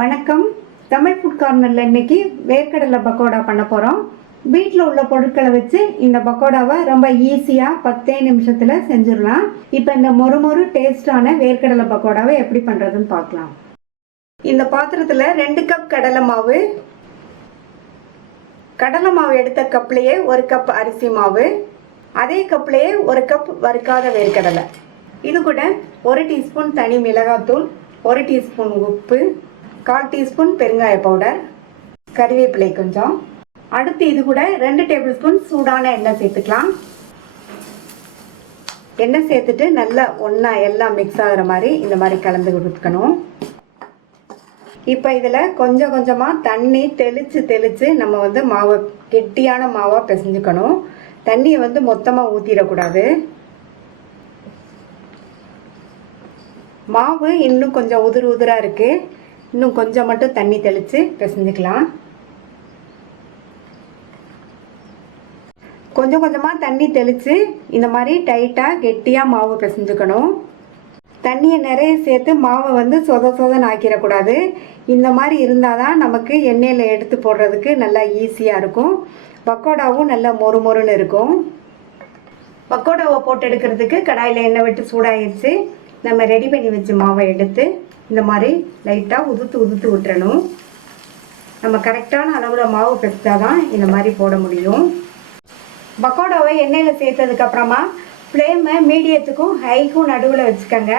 வணக்கம். தமிழ் ஃபுட் கார்னரில் இன்னைக்கு வேர்க்கடலை பக்கோடா பண்ண போகிறோம். வீட்டில் உள்ள பொருட்களை வச்சு இந்த பக்கோடாவை ரொம்ப ஈஸியாக 10 நிமிஷத்தில் செஞ்சிடலாம். இப்போ இந்த மொறு டேஸ்டான வேர்க்கடலை பக்கோடாவை எப்படி பண்ணுறதுன்னு பார்க்கலாம். இந்த பாத்திரத்தில் 2 கப் கடலை மாவு, எடுத்த கப்லேயே 1 கப் அரிசி மாவு, அதே கப்லேயே 1 கப் வறுக்காத வேர்க்கடலை, இது கூட 1 டீஸ்பூன் தனி மிளகாத்தூள், 1 டீஸ்பூன் உப்பு, 1/4 டீஸ்பூன் பெருங்காய பவுடர், கறிவேப்பிலை கொஞ்சம். அடுத்து இது கூட 2 டேபிள் ஸ்பூன் சூடான எண்ணெய் சேர்த்துக்கலாம். எண்ணெய் சேர்த்துட்டு நல்லா ஒன்றா எல்லாம் மிக்ஸ் ஆகிற மாதிரி இந்த மாதிரி கலந்து கொடுத்துக்கணும். இப்போ இதில் கொஞ்சம் கொஞ்சமாக தண்ணி தெளித்து நம்ம மாவை கெட்டியான மாவாக பிசைஞ்சுக்கணும். தண்ணியை மொத்தமாக ஊற்றிடக்கூடாது. மாவு இன்னும் கொஞ்சம் உதிராக இருக்குது. இன்னும் கொஞ்சம் மட்டும் தண்ணி தெளித்து பிசைஞ்சுக்கலாம். கொஞ்சம் கொஞ்சமாக தண்ணி தெளித்து இந்த மாதிரி டைட்டாக கெட்டியாக மாவு பிசைஞ்சுக்கணும். தண்ணியை நிறைய சேர்த்து மாவை சொதன்னு ஆக்கிடக்கூடாது. இந்த மாதிரி இருந்தால் தான் நமக்கு எண்ணெயில் எடுத்து போடுறதுக்கு நல்லா ஈஸியாக இருக்கும். பக்கோடாவும் நல்லா மொறுன்னு இருக்கும். பக்கோடாவை போட்டு எடுக்கிறதுக்கு கடாயில் எண்ணெய் விட்டு சூடாகிடுச்சு. நம்ம ரெடி பண்ணி வச்ச மாவை எடுத்து இந்த மாதிரி லைட்டாக உதுத்து விட்டுறணும். நம்ம கரெக்டான அளவில் மாவு பெற்றா தான் இந்த மாதிரி போட முடியும். பக்கோடாவை எண்ணெயில் சேர்த்ததுக்கப்புறமா ஃப்ளேமை மீடியத்துக்கும் ஹைக்கும் நடுவில் வச்சுக்கோங்க.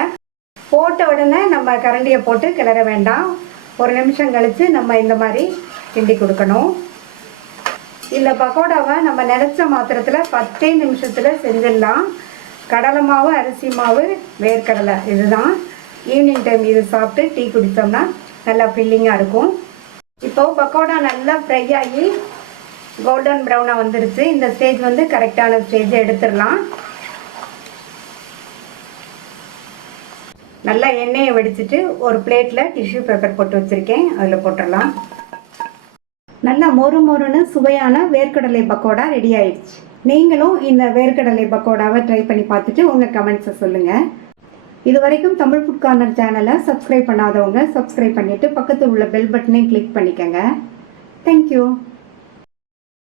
போட்ட உடனே நம்ம கரண்டியை போட்டு கிளற வேண்டாம். 1 நிமிஷம் கழித்து நம்ம இந்த மாதிரி கிண்டி கொடுக்கணும். இந்த பக்கோடாவை நம்ம நினச்ச மாத்திரத்தில் 10 நிமிஷத்தில் செஞ்சிடலாம். கடலை மாவு, அரிசி மாவு, வேர்க்கடலை, இதுதான். ஈவினிங் டைம் இது சாப்பிட்டு டீ குடித்தோம்னா நல்லா ஃபில்லிங்காக இருக்கும். இப்போது பக்கோடா நல்லா ஃப்ரை ஆகி கோல்டன் ப்ரௌனாக வந்துருச்சு. இந்த ஸ்டேஜ் கரெக்டான ஸ்டேஜை எடுத்துடலாம். நல்லா எண்ணெயை வடிச்சிட்டு ஒரு பிளேட்டில் டிஷ்யூ பேப்பர் போட்டு வச்சுருக்கேன், அதில் போட்டுடலாம். நல்லா மொறுன்னு சுவையான வேர்க்கடலை பக்கோடா ரெடி ஆயிடுச்சு. நீங்களும் இந்த வேர்க்கடலை பக்கோடாவை ட்ரை பண்ணி பார்த்துட்டு உங்கள் கமெண்ட்ஸை சொல்லுங்கள். இது வரைக்கும் தமிழ் ஃபுட் கார்னர் சேனலை சப்ஸ்கிரைப் பண்ணாதவங்க சப்ஸ்கிரைப் பண்ணிவிட்டு பக்கத்தில் உள்ள பெல் பட்டனையும் கிளிக் பண்ணிக்கோங்க. தேங்க்யூ.